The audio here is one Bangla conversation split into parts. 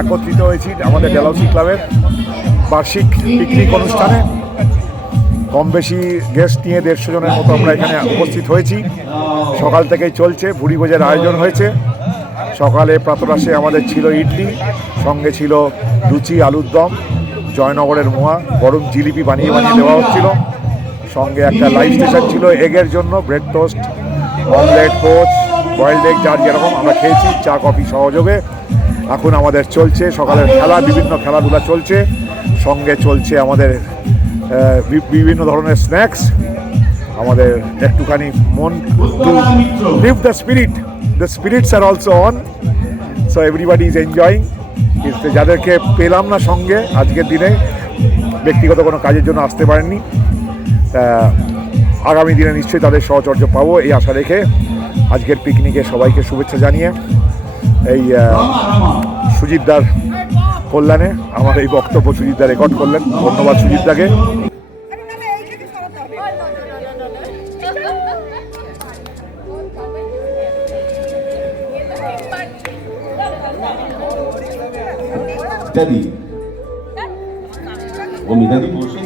একত্রিত হয়েছি আমাদের ডেলহাউসি ক্লাবের বার্ষিক পিকনিক অনুষ্ঠানে। কম বেশি গেস্ট নিয়ে 150 জনের মতো আমরা এখানে উপস্থিত হয়েছি। সকাল থেকেই চলছে, ভুড়ি ভোজের আয়োজন হয়েছে। সকালে প্রাতরাশে আমাদের ছিল ইডলি, সঙ্গে ছিল লুচি, আলুর দম, জয়নগরের মোয়া, গরম জিলিপি বানিয়ে দেওয়া হচ্ছিল। সঙ্গে একটা লাইভ স্টেশন ছিল এগের জন্য, bread toast, omelette, coach, boiled egg, যার যেরকম আমরা খেয়েছি, চা কফি সহযোগে। এখন আমাদের চলছে সকালের খেলা, বিভিন্ন খেলাধুলা চলছে। সঙ্গে চলছে আমাদের বিভিন্ন ধরনের স্ন্যাক্স। আমাদের একটুখানি মন টু লিভ দ্য স্পিরিটস আর also on, so everybody is enjoying. যাদেরকে পেলাম না সঙ্গে আজকের দিনে, ব্যক্তিগত কোনো কাজের জন্য আসতে পারেননি, আগামী দিনে নিশ্চয়ই তাদের সহচর্য পাবো এই আশা রেখে আজকের পিকনিকে সবাইকে শুভেচ্ছা জানিয়ে এই সুজিতদার কল্যাণে আমার এই বক্তব্য সুজিতদা রেকর্ড করলেন। ধন্যবাদ সুজিতদাকে। মিতাদি, ও মিতাদি বসে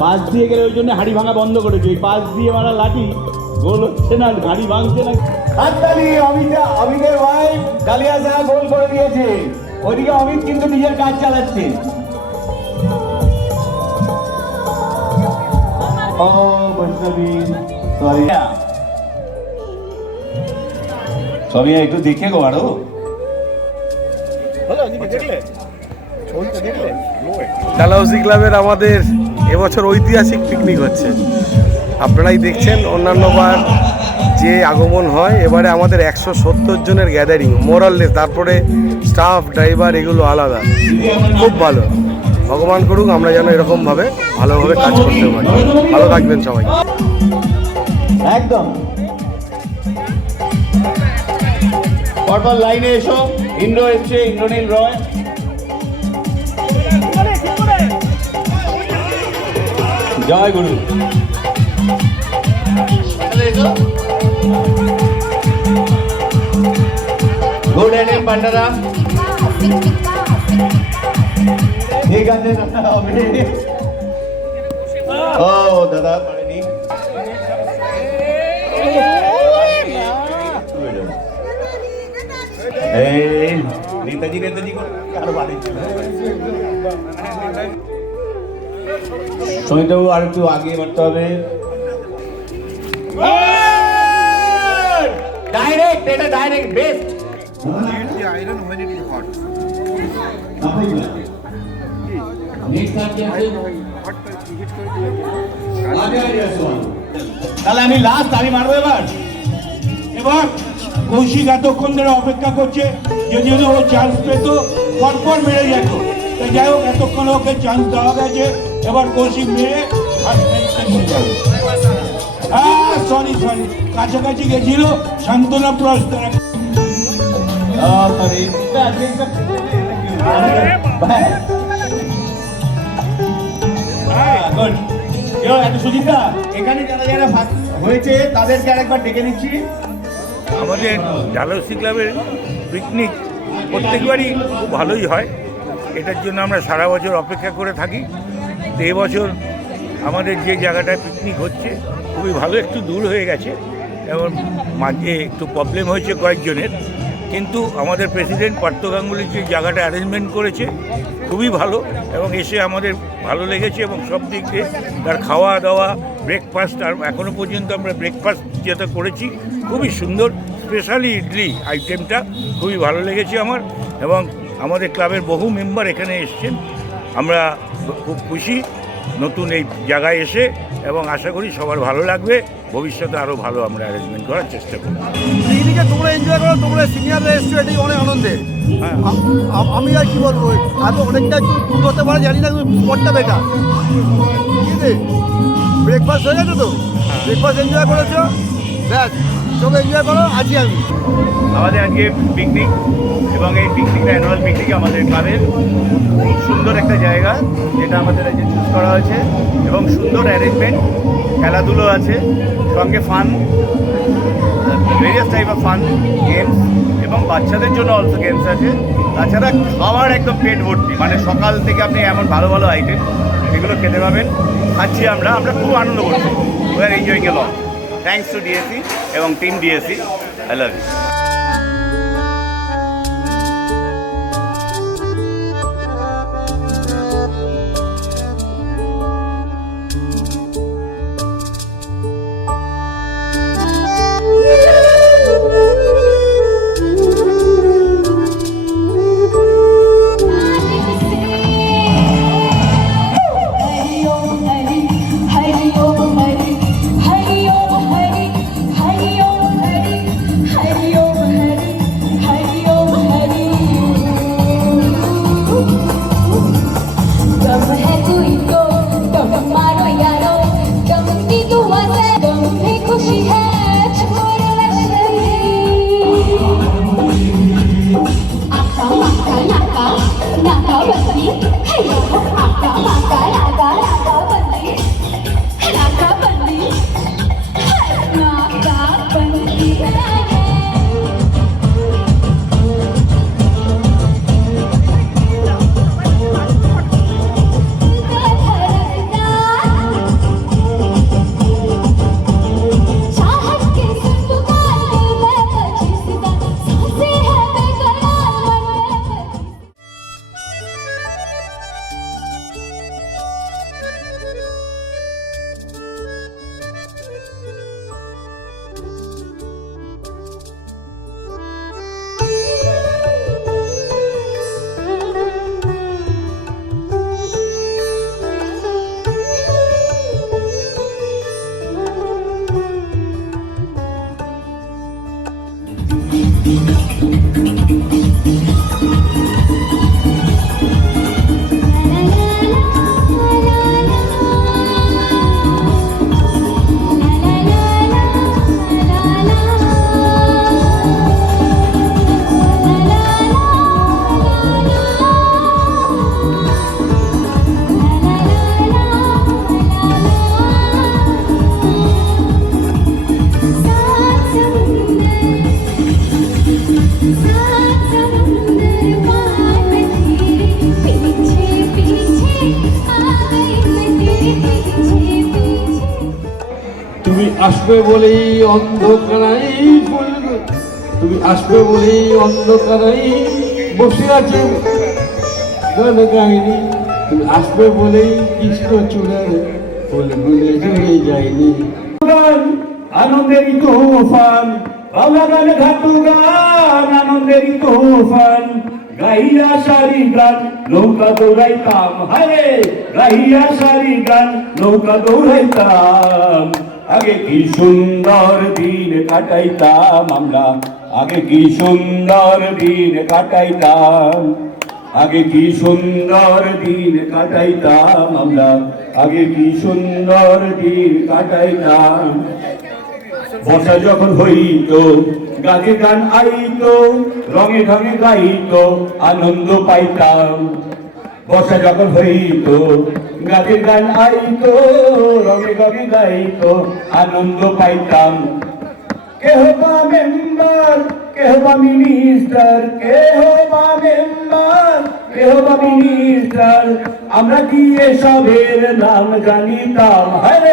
পাশ দিয়ে গেলে ওই জন্য হাড়ি ভাঙা বন্ধ করেছে। এই পাশ দিয়ে মারা লাঠি গোল হচ্ছে না, হাড়ি ভাঙছে না। হাততালি অমিতের ওয়াইফ কালিয়া সাহা গোল করে দিয়েছে। ওইদিকে অমিত কিন্তু নিজের কাজ চালাচ্ছে। ও বৈষ্ণবী, সরি সবিয়া একটু দেখে গো আরো। ডালহাউসি ক্লাবের আমাদের এবছর ঐতিহাসিক পিকনিক হচ্ছে। আপনারাই দেখছেন অন্যান্যবার যে আগমন হয়, এবারে আমাদের 170 জনের গ্যাদারিং, মোরাললেস। তারপরে স্টাফ, ড্রাইভার, এগুলো আলাদা, খুব ভালো। ভগবান করুক আমরা যেন এরকমভাবে ভালোভাবে কাজ করতে পারি। ভালো থাকবেন সবাই। একদম পরপর লাইনে এসো। ইন্দ্র এসছে, ইন্দ্রনীল রয়। জয় গুরু। গুড এনিং পান্ডারা। ঠিক আছে ও দাদা পারেনি। এই নেতাজি কারো বাড়ি সমিতবাবু আর একটু আগে বাড়তে হবে। ডাইরেক্ট, এটা direct best. Iron when it is hot. তাহলে আমি লাস্ট, আমি মারবো এবার। এবার কৌশিক এতক্ষণ ধরে অপেক্ষা করছে, যদি ও চান্স পেত পরপর মেরে যেত। যাই হোক, এতক্ষণ ওকে চান্স দেওয়া গেছে। এবার কৌশিক মেরে সরি কাছাকাছি গেছিল, সান্ত্বনা পুরস্কার। সুজিতা, এখানে যারা যারা হয়েছে তাদেরকে আরেকবার ডেকে নিচ্ছি। আমাদের ডালহাউসি ক্লাবের পিকনিক প্রত্যেকবারই খুব ভালোই হয়। এটার জন্য আমরা সারা বছর অপেক্ষা করে থাকি। তো এবছর আমাদের যে জায়গাটায় পিকনিক হচ্ছে খুবই ভালো, একটু দূর হয়ে গেছে এবং মাঝে একটু প্রবলেম হয়েছে কয়েকজনের, কিন্তু আমাদের প্রেসিডেন্ট পার্থ গাঙ্গুলি যে জায়গাটা অ্যারেঞ্জমেন্ট করেছে খুবই ভালো এবং এসে আমাদের ভালো লেগেছে। এবং সব দিক দিয়ে তার খাওয়া দাওয়া, ব্রেকফাস্ট, আর এখনও পর্যন্ত আমরা ব্রেকফাস্ট যেটা করেছি খুবই সুন্দর। স্পেশালি ইডলি আইটেমটা খুবই ভালো লেগেছে আমার, এবং আমাদের ক্লাবের বহু মেম্বার এখানে এসছেন। আমরা খুব খুশি নতুন এই জায়গায় এসে, এবং আশা করি সবার ভালো লাগবে। ভবিষ্যতে আরও ভালো আমরা অ্যারেঞ্জমেন্ট করার চেষ্টা করব। পিকনিকে তোমরা এনজয় করো, তোমরা সিনিয়ররা এসছো, এটাই অনেক আনন্দের। আমি আর কি বলবো, আমি অনেকটা একটু দূর হতে পারে জানি না, কিন্তু স্পটটা বেটার। ঠিক আছে, ব্রেকফাস্ট হয়ে গেছে তো? ব্রেকফাস্ট এনজয় করেছো, ব্যাস তোমরা এনজয় করো, আছি আমি। আমাদের আজকে পিকনিক এবং এই পিকনিকটা অ্যানুয়াল পিকনিক আমাদের ক্লাবের খুব সুন্দর একটা জায়গা যেটা আমাদের আজকে চুজ করা হয়েছে এবং সুন্দর অ্যারেঞ্জমেন্ট, খেলাধুলো আছে, সঙ্গে fun, various type of fun games এবং বাচ্চাদের জন্য অলসো গেমস আছে। তাছাড়া খাবার একদম পেট ভর্তি, মানে সকাল থেকে আপনি এমন ভালো ভালো আইটেম এগুলো খেতে পাবেন। খাচ্ছি আমরা খুব আনন্দ করছি। We are enjoying a lot. Thanks to DSC এবং team DSC. I love you. তুমি আসবে বলেই অন্ধকারাই ফুলগুলো, তুমি আসবে বলেই অন্ধকারাই বসে আছে গান গাইনি, তুমি আসবে বলেই কৃষ্ণ চূড়ার ফুলগুলো ঝরে যায়নি। আনন্দেরই তুফান, বাংলা গান ঘাটু গান, আনন্দেরই তুফান, গাইয়া সারি গান নৌকা দৌড়াইতাম, হায় গাইয়া সারি গান নৌকা দৌড়াইতাম। আগে কি সুন্দর দিন কাটাইতাম আমরা, আগে কি সুন্দর দিন কাটাইতাম, আগে কি সুন্দর দিন কাটাইতাম আমরা, আগে কি সুন্দর দিন কাটাইতাম। বর্ষা যখন হইতো গাছে গান আইতো, রঙে ঢঙে গাইতো আনন্দ পাইতাম। বর্ষা যখন হইতো গাছে গান আইতো, রঙে ঢঙে গাইতো আনন্দ পাইতাম। কেহ বা মেম্বার, কেহ বা মিনিস্টার, কেহ বা মেম্বার, কেহ বা মিনিস্টার, আমরা কি এসবের নাম জানিতাম, হায়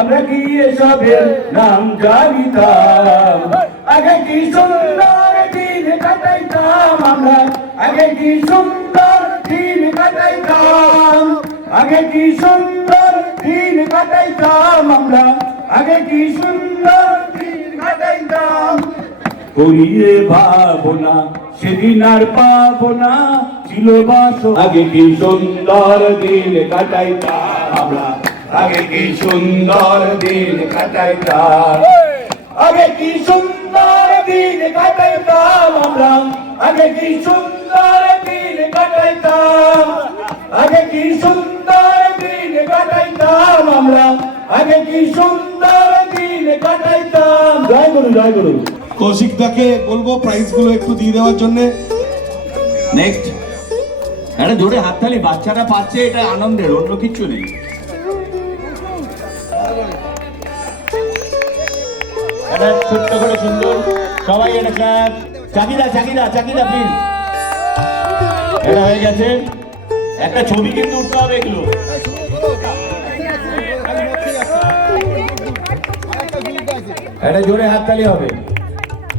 আমরা কি এসবের নাম জানিতাম। আগে কি সুন্দর দিন কাটাইতাম আমরা, আগে কি সুন্দর দিন কাটাইতাম, আগে কি সুন্দর দিন কাটাইতাম আমরা, আগে কি সুন্দর দিন কাটাইতাম। করিয়ে ভাবনা সেদিন আর পাবো না, ছিল বাস আগে কি সুন্দর দিন কাটাইতাম আমরা, আগে কি সুন্দর দিন কাটাইতাম, আগে কি সুন্দর দিন কাটাইতাম আমরা, আগে কি সুন্দর দিন কাটাইতাম, আগে কি সুন্দর দিন কাটাইতাম আমরা, আগে কি সুন্দর দিন কাটাইতাম। জয় গুরু জয়। জয় গুরু। কৌশিকদাকে বলবো প্রাইজগুলো একটু দিয়ে দেওয়ার জন্য। নেক্সট একটা জোরে হাততালি, বাচ্চারা পাচ্ছে, এটা আনন্দের, অন্য কিচ্ছু নেই। এটা ছোট্ট করে সুন্দর, সবাই এটা ক্লাস। চাকিদা চাকিদা চাকিদা প্লিজ। এটা হয়ে গেছে, একটা ছবি কিন্তু উঠতে হবে এগুলো। এটা জোরে হাততালি হবে।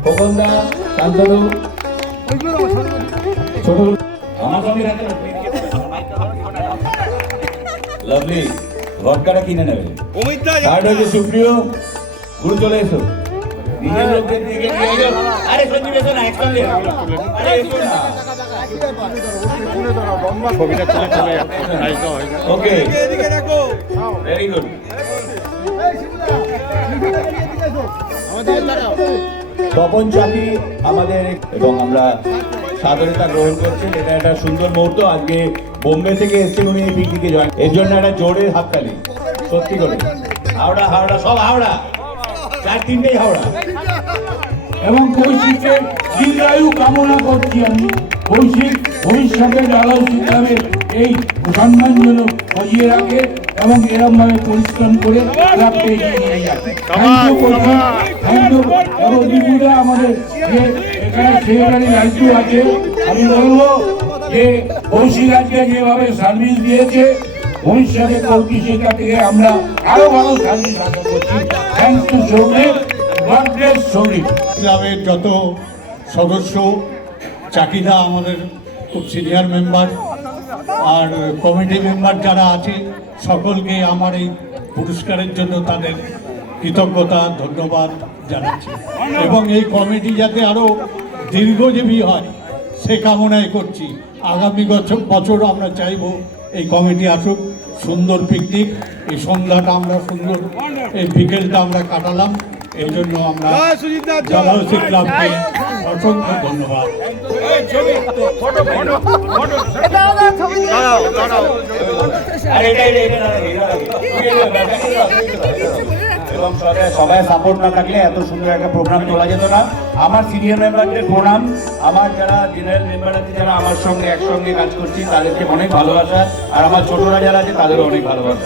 খোকনদা, শান্তনু, ছোট আমার সঙ্গে লাভলি ভটকাটা কিনে নেবে। থার্ড হয়েছে সুপ্রিয়, গুরু চলে এসো। নিজের লোকদের দিকে নিয়ে এসো। আরে সঞ্জীব এসো না, একসঙ্গে আরে এসো না। ওকে, ভেরি গুড। তপন চাপি আমাদের, এবং আমরা সাদরতা গ্রহণ করছেন। এটা একটা সুন্দর মুহূর্ত। আজকে বোম্বে থেকে এসেছেন উনি এই পিকনিকে জয়েন, এর জন্য একটা জোরের হাততালি সত্যি করে। হাওড়া হাওড়া সব হাওড়া, 4-3টেই হাওড়া। এবং কৌশিকের দীর্ঘায়ু কামনা করছি আমি। কৌশিক ভবিষ্যতে ডালহাউসি ক্লাবের এই সম্মানজনক বজিয়ে রাখে এবং এরকম ভাবে পরিশ্রম করে ক্লাবকে এগিয়ে নিয়ে যায়। Thank you. এবং দীপুরা আমাদের যে এখানে সেক্রেটারি রাজু আছে, আমি বলবো যে কৌশিক আজকে যেভাবে সার্ভিস দিয়েছে, ভবিষ্যতে কৌশিক শিক্ষা থেকে আমরা আরো ভালো সার্ভিস আশা করছি। Thank two Soumik, god bless Soumik. ক্লাবের যত সদস্য, চাকিদা আমাদের খুব সিনিয়র মেম্বার, আর কমিটি মেম্বার যারা আছে সকলকে আমার এই পুরস্কারের জন্য তাদের কৃতজ্ঞতা ধন্যবাদ জানাচ্ছি। এবং এই কমিটি যাতে আরও দীর্ঘজীবী হয় সে কামনাই করছি। আগামী বছর আমরা চাইব এই কমিটি আসুক, সুন্দর পিকনিক, এই সন্ধ্যাটা আমরা সুন্দর, এই বিকেলটা আমরা কাটালাম। এই জন্য আমরা ডালহাউসি ক্লাবকে অসংখ্য ধন্যবাদ। এবং সবাই সাপোর্ট না থাকলে এত সুন্দর একটা প্রোগ্রাম তোলা যেত না। আমার সিনিয়র মেম্বারদের প্রণাম, আমার যারা জেনারেল মেম্বার আছে, যারা আমার সঙ্গে একসঙ্গে কাজ করছি, তাদেরকে অনেক ভালোবাসা, আর আমার ছোটরা যারা আছে তাদেরও অনেক ভালোবাসা।